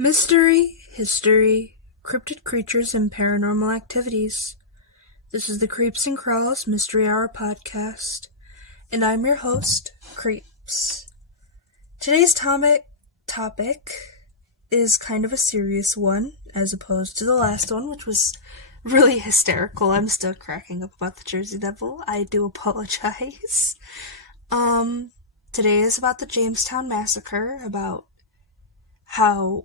Mystery, history, cryptid creatures, and paranormal activities. This is the Creeps and Crawls Mystery Hour podcast, and I'm your host, Creeps. Today's topic is kind of a serious one, as opposed to the last one, which was really hysterical. I'm still cracking up about the Jersey Devil. I do apologize. Today is about the Jamestown massacre, about how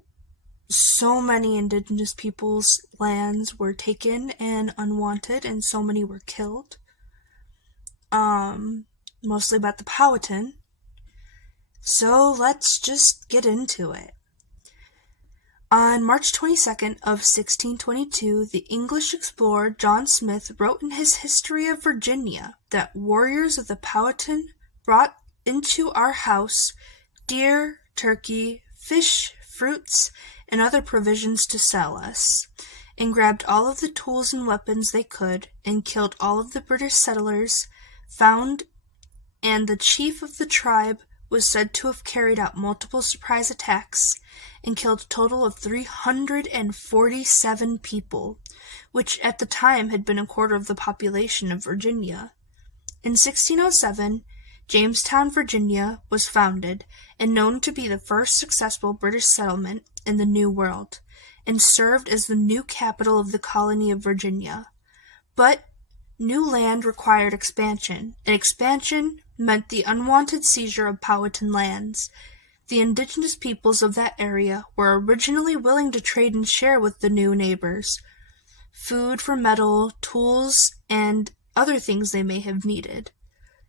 so many indigenous peoples' lands were taken and unwanted, and so many were killed. Mostly about the Powhatan. So let's just get into it. On March 22nd of 1622, the English explorer John Smith wrote in his History of Virginia that warriors of the Powhatan brought into our house deer, turkey, fish, fruits, and other provisions to sell us, and grabbed all of the tools and weapons they could, and killed all of the British settlers found, and the chief of the tribe was said to have carried out multiple surprise attacks and killed a total of 347 people, which at the time had been a quarter of the population of Virginia. In 1607, Jamestown, Virginia, was founded and known to be the first successful British settlement in the New World, and served as the new capital of the colony of Virginia. But new land required expansion, and expansion meant the unwanted seizure of Powhatan lands. The indigenous peoples of that area were originally willing to trade and share with the new neighbors food for metal, tools, and other things they may have needed.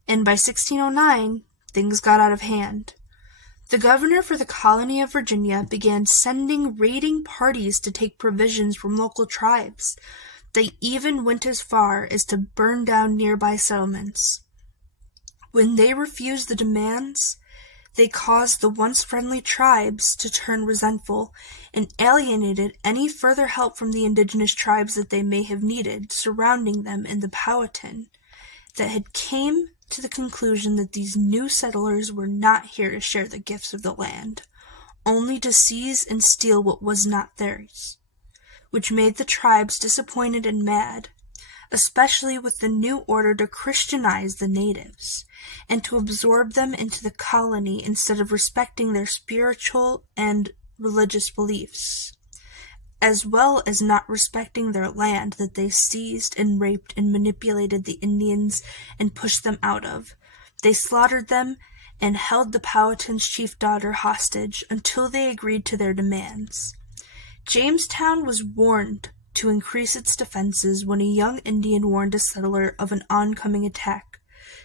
And by 1609, things got out of hand. The governor for the colony of Virginia began sending raiding parties to take provisions from local tribes. They even went as far as to burn down nearby settlements. When they refused the demands, they caused the once friendly tribes to turn resentful and alienated any further help from the indigenous tribes that they may have needed surrounding them in the Powhatan, that had came to the conclusion that these new settlers were not here to share the gifts of the land, only to seize and steal what was not theirs, which made the tribes disappointed and mad, especially with the new order to Christianize the natives, and to absorb them into the colony instead of respecting their spiritual and religious beliefs, as well as not respecting their land that they seized and raped and manipulated the Indians and pushed them out of. They slaughtered them and held the Powhatan's chief daughter hostage until they agreed to their demands. Jamestown was warned to increase its defenses when a young Indian warned a settler of an oncoming attack,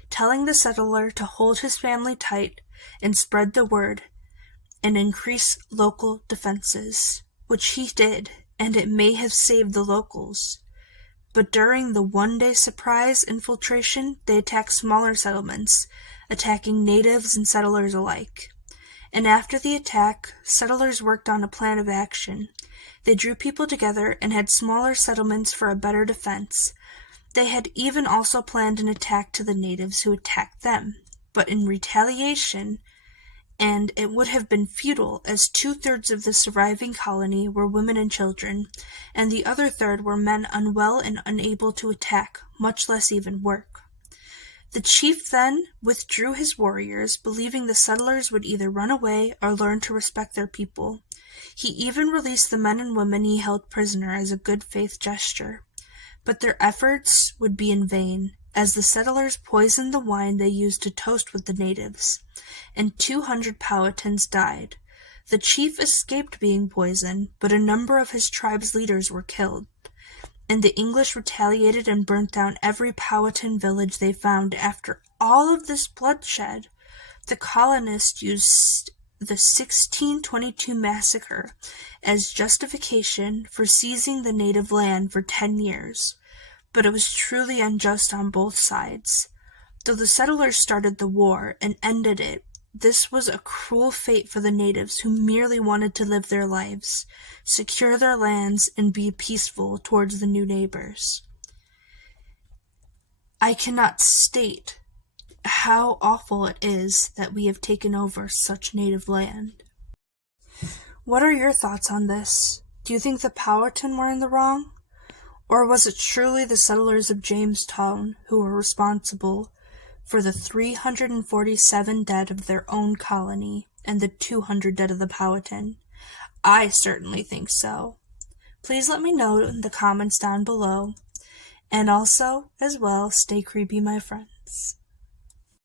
telling the settler to hold his family tight and spread the word and increase local defenses, which he did, and it may have saved the locals. But during the one-day surprise infiltration, they attacked smaller settlements, attacking natives and settlers alike. And after the attack, settlers worked on a plan of action. They drew people together and had smaller settlements for a better defense. They had even also planned an attack to the natives who attacked them, but in retaliation, and it would have been futile, as 2/3 of the surviving colony were women and children, and the other third were men unwell and unable to attack, much less even work. The chief then withdrew his warriors, believing the settlers would either run away or learn to respect their people. He even released the men and women he held prisoner as a good faith gesture. But their efforts would be in vain, as the settlers poisoned the wine they used to toast with the natives, and 200 Powhatans died. The chief escaped being poisoned, but a number of his tribe's leaders were killed, and the English retaliated and burnt down every Powhatan village they found. After all of this bloodshed, the colonists used the 1622 massacre as justification for seizing the native land for 10 years. But it was truly unjust on both sides. Though the settlers started the war and ended it, this was a cruel fate for the natives who merely wanted to live their lives, secure their lands, and be peaceful towards the new neighbors. I cannot state how awful it is that we have taken over such native land. What are your thoughts on this? Do you think the Powhatan were in the wrong? Or was it truly the settlers of Jamestown who were responsible for the 347 dead of their own colony and the 200 dead of the Powhatan? I certainly think so. Please let me know in the comments down below. And also, as well, stay creepy, my friends.